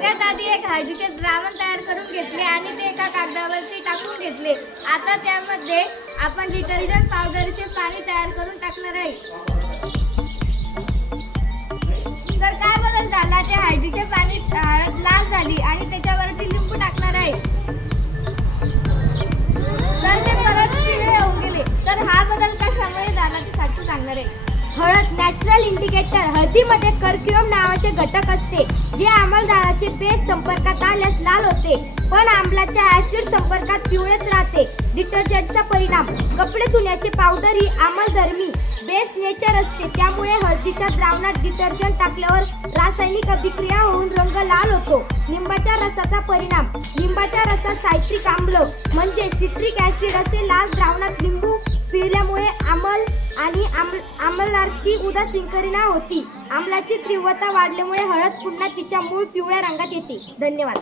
सगळ्यात आधी एक हळदीचे द्रावण तयार करून घेतले आणि ते एका कागदावरती टाकून घेतले। आता त्यामध्ये आपण डिटर्जंट पावडरचे पाणी तयार करून टाकणार आहे। तर काय बदल झाला, ते हळदीचे पाणी लाल झाली आणि त्याच्यावरती लिंबू टाकणार आहे तर ते परत पिवळे होऊन गेले। तर हा बदल कशामुळे झाला ते साक्षी सांगणार आहे। हळद नॅचरल इंडिकेटर। हळदीमध्ये कर्क्युम नावाचे घटक असते जे आम्लदाराचे बेस संपर्कात आल्यास लाल होते पण आम्लाच्या ऍसिड संपर्कात पिवळेच राहते। डिटर्जंटचा परिणाम, कपडे धुण्याचे पावडर ही आम्लधर्मी बेस नेचर असते, त्यामुळे हळदीच्या द्रावणात डिटर्जंट टाकल्यावर रासायनिक अभिक्रिया होऊन रंग लाल होतो। लिंबाच्या रसाचा परिणाम, लिंबाच्या रसात सायट्रिक आम्ल म्हणजे सिट्रिक ऍसिड असे लाल द्रावणात लिंबू पिळल्यामुळे आम्लदाराची उदासीकरण होती। आम्लाची तीव्रता वाढल्यामुळे हळद पुन्हा तिच्या मूळ पिवळ्या रंगात येते। धन्यवाद।